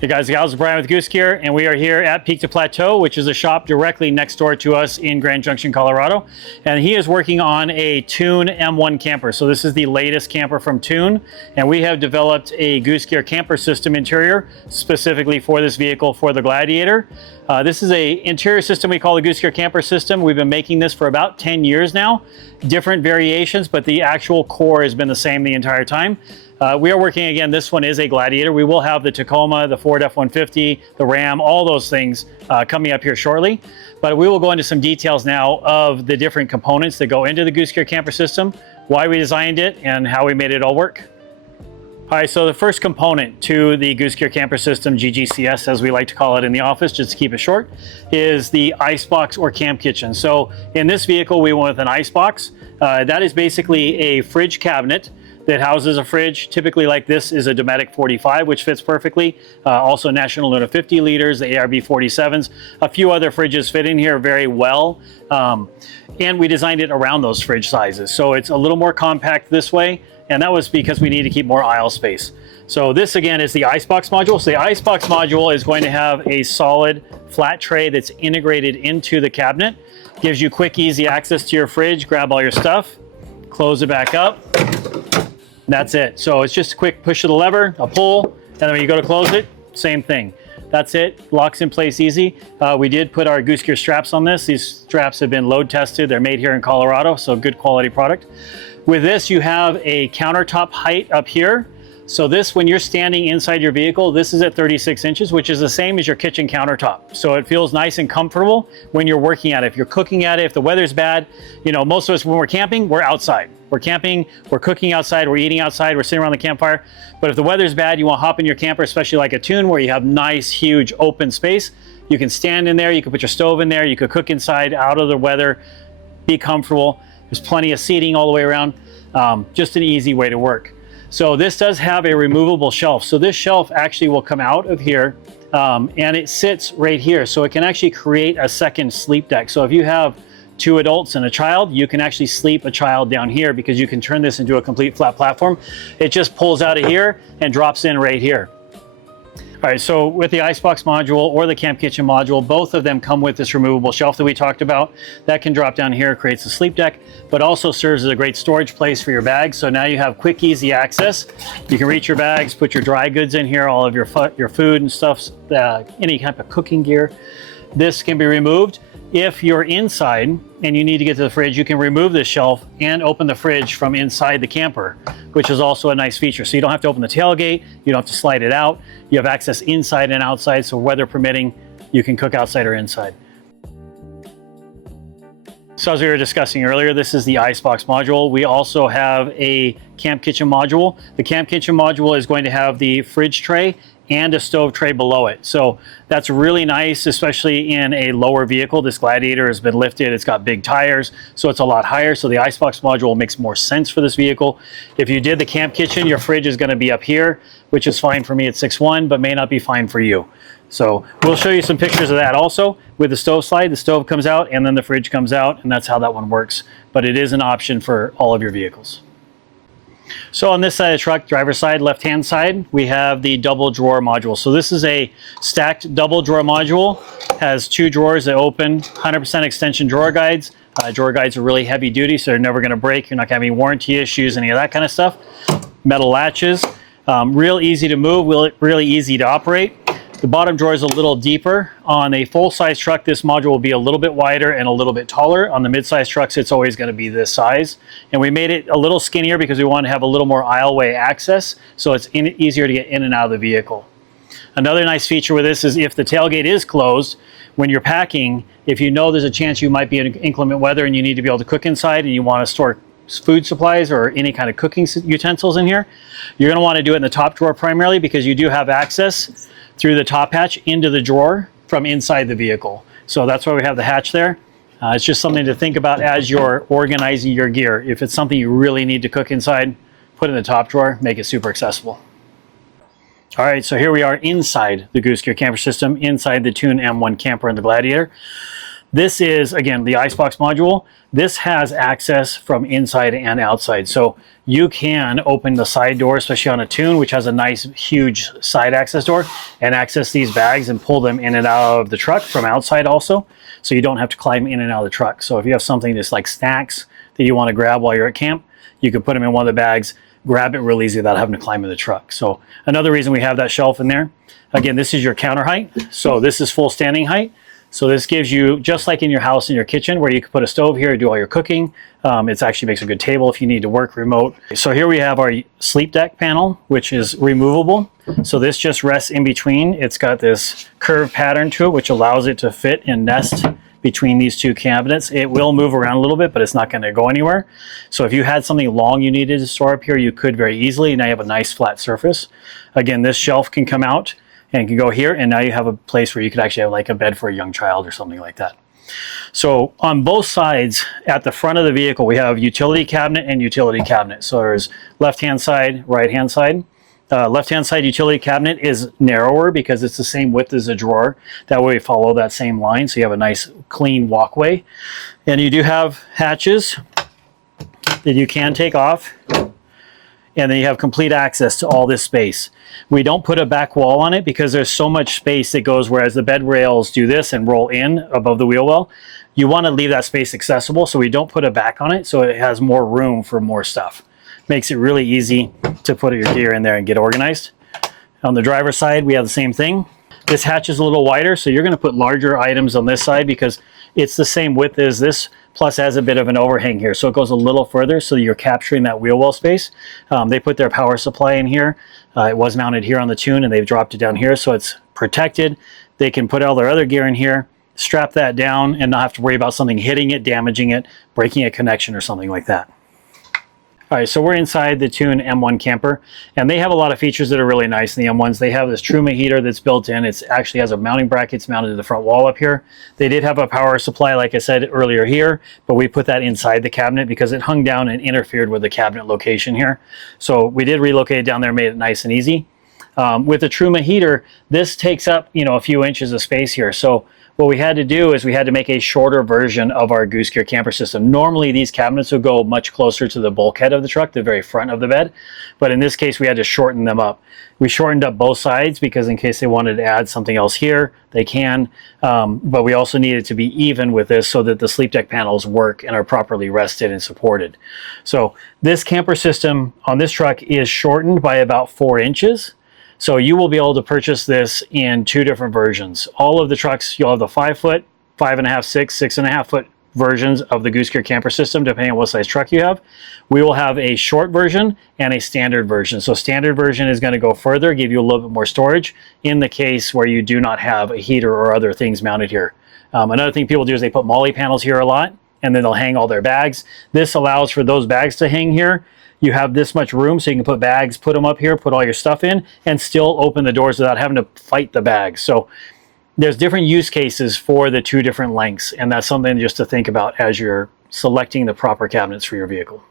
Hey guys, Brian with Goose Gear, and we are here at Peak to Plateau, which is a shop directly next door to us in Grand Junction, Colorado. And he is working on a Tune M1 camper. So this is the latest camper from Tune, and we have developed a Goose Gear Camper System interior specifically for this vehicle, for the Gladiator. This is a interior system we call the Goose Gear Camper System. We've been making this for about 10 years now. Different variations, but the actual core has been the same the entire time. We are working, again, this one is a Gladiator. We will have the Tacoma, the Ford F-150, the Ram, all those things coming up here shortly. But we will go into some details now of the different components that go into the Goose Gear Camper System, why we designed it, and how we made it all work. All right, so the first component to the Goose Gear Camper System, GGCS, as we like to call it in the office, just to keep it short, is the icebox or camp kitchen. So in this vehicle, we went with an icebox. That is basically a fridge cabinet that houses a fridge. Typically like this is a Dometic 45, which fits perfectly. Also National Luna 50 liters, the ARB 47s. A few other fridges fit in here very well. And we designed it around those fridge sizes. So it's a little more compact this way. And that was because we need to keep more aisle space. So this again is the icebox module. So the icebox module is going to have a solid flat tray that's integrated into the cabinet. Gives you quick, easy access to your fridge. Grab all your stuff, close it back up. That's it. So it's just a quick push of the lever, a pull, and then when you go to close it, same thing. That's it. Locks in place easy. We did put our Goose Gear straps on this. These straps have been load tested. They're made here in Colorado, so good quality product. With this, you have a countertop height up here. So this, when you're standing inside your vehicle, this is at 36 inches, which is the same as your kitchen countertop. So it feels nice and comfortable when you're working at it. If you're cooking at it, if the weather's bad, you know, most of us, when we're camping, we're outside. We're camping, we're cooking outside, we're eating outside, we're sitting around the campfire. But if the weather's bad, you want to hop in your camper, especially like a Tune where you have nice, huge open space. You can stand in there, you can put your stove in there, you could cook inside, out of the weather, be comfortable. There's plenty of seating all the way around. Just an easy way to work. So this does have a removable shelf. So this shelf actually will come out of here and it sits right here. So it can actually create a second sleep deck. So if you have two adults and a child, you can actually sleep a child down here because you can turn this into a complete flat platform. It just pulls out of here and drops in right here. All right, so with the icebox module or the camp kitchen module, both of them come with this removable shelf that we talked about. That can drop down here, creates a sleep deck, but also serves as a great storage place for your bags. So now you have quick, easy access. You can reach your bags, put your dry goods in here, all of your food and stuff, any type of cooking gear. This can be removed. If you're inside and you need to get to the fridge, you can remove this shelf and open the fridge from inside the camper, which is also a nice feature. So you don't have to open the tailgate, you don't have to slide it out. You have access inside and outside, so weather permitting, you can cook outside or inside. So as we were discussing earlier, this is the icebox module. We also have a camp kitchen module. The camp kitchen module is going to have the fridge tray and a stove tray below it. So that's really nice, especially in a lower vehicle. This Gladiator has been lifted, it's got big tires, so it's a lot higher. So the icebox module makes more sense for this vehicle. If you did the camp kitchen, your fridge is gonna be up here, which is fine for me at 6'1", but may not be fine for you. So we'll show you some pictures of that also. With the stove slide, the stove comes out and then the fridge comes out, and that's how that one works. But it is an option for all of your vehicles. So on this side of the truck, driver's side, left-hand side, we have the double drawer module. So this is a stacked double drawer module, has two drawers that open, 100% extension drawer guides. Drawer guides are really heavy duty, so they're never gonna break. You're not gonna have any warranty issues, any of that kind of stuff. Metal latches, real easy to move, really easy to operate. The bottom drawer is a little deeper. On a full-size truck, this module will be a little bit wider and a little bit taller. On the mid-size trucks, it's always going to be this size. And we made it a little skinnier because we want to have a little more aisleway access, so it's easier to get in and out of the vehicle. Another nice feature with this is if the tailgate is closed, when you're packing, if you know there's a chance you might be in inclement weather and you need to be able to cook inside and you want to store food supplies or any kind of cooking utensils in here, you're going to want to do it in the top drawer primarily because you do have access through the top hatch into the drawer from inside the vehicle. So that's why we have the hatch there. It's just something to think about as you're organizing your gear. If it's something you really need to cook inside, put it in the top drawer, make it super accessible. All right, so here we are inside the Goose Gear Camper System, inside the Tune M1 camper and the Gladiator. This is, again, the icebox module. This has access from inside and outside. So you can open the side door, especially on a Tune, which has a nice, huge side access door, and access these bags and pull them in and out of the truck from outside also. So you don't have to climb in and out of the truck. So if you have something just like snacks that you want to grab while you're at camp, you can put them in one of the bags, grab it real easy without having to climb in the truck. So another reason we have that shelf in there. Again, this is your counter height. So this is full standing height. So this gives you, just like in your house, in your kitchen, where you can put a stove here, do all your cooking. It actually makes a good table if you need to work remote. So here we have our sleep deck panel, which is removable. So this just rests in between. It's got this curved pattern to it, which allows it to fit and nest between these two cabinets. It will move around a little bit, but it's not going to go anywhere. So if you had something long you needed to store up here, you could very easily. Now you have a nice flat surface. Again, this shelf can come out and can go here, and now you have a place where you could actually have like a bed for a young child or something like that. So on both sides, at the front of the vehicle, we have utility cabinet and utility cabinet. So there's left-hand side, right-hand side. Left-hand side utility cabinet is narrower because it's the same width as a drawer. That way we follow that same line, so you have a nice clean walkway. And you do have hatches that you can take off. And then you have complete access to all this space. We don't put a back wall on it because there's so much space that goes, whereas the bed rails do this and roll in above the wheel well. You want to leave that space accessible, so we don't put a back on it, so it has more room for more stuff. Makes it really easy to put your gear in there and get organized. On the driver's side, we have the same thing. This hatch is a little wider, so you're going to put larger items on this side because it's the same width as this, plus has a bit of an overhang here. So it goes a little further, so you're capturing that wheel well space. They put their power supply in here. It was mounted here on the Tune, and they've dropped it down here, so it's protected. They can put all their other gear in here, strap that down, and not have to worry about something hitting it, damaging it, breaking a connection or something like that. All right, so we're inside the Tune M1 camper, and they have a lot of features that are really nice in the M1s. They have this Truma heater that's built in. It actually has a mounting bracket mounted to the front wall up here. They did have a power supply, like I said earlier here, but we put that inside the cabinet because it hung down and interfered with the cabinet location here. So we did relocate it down there, made it nice and easy. With the Truma heater, this takes up, a few inches of space here. So what we had to do is we had to make a shorter version of our Goose Gear Camper System. Normally these cabinets would go much closer to the bulkhead of the truck, the very front of the bed. But in this case, we had to shorten them up. We shortened up both sides because in case they wanted to add something else here, they can. But we also needed to be even with this so that the sleep deck panels work and are properly rested and supported. So this camper system on this truck is shortened by about 4 inches. So you will be able to purchase this in 2 different versions. All of the trucks, you'll have the 5-foot, 5.5, 6, 6.5 foot versions of the Goose Gear Camper System, depending on what size truck you have. We will have a short version and a standard version. So standard version is going to go further, give you a little bit more storage in the case where you do not have a heater or other things mounted here. Another thing people do is they put MOLLE panels here a lot, and then they'll hang all their bags. This allows for those bags to hang here. You have this much room, so you can put bags, put them up here, put all your stuff in, and still open the doors without having to fight the bags. So there's different use cases for the 2 different lengths, and that's something just to think about as you're selecting the proper cabinets for your vehicle.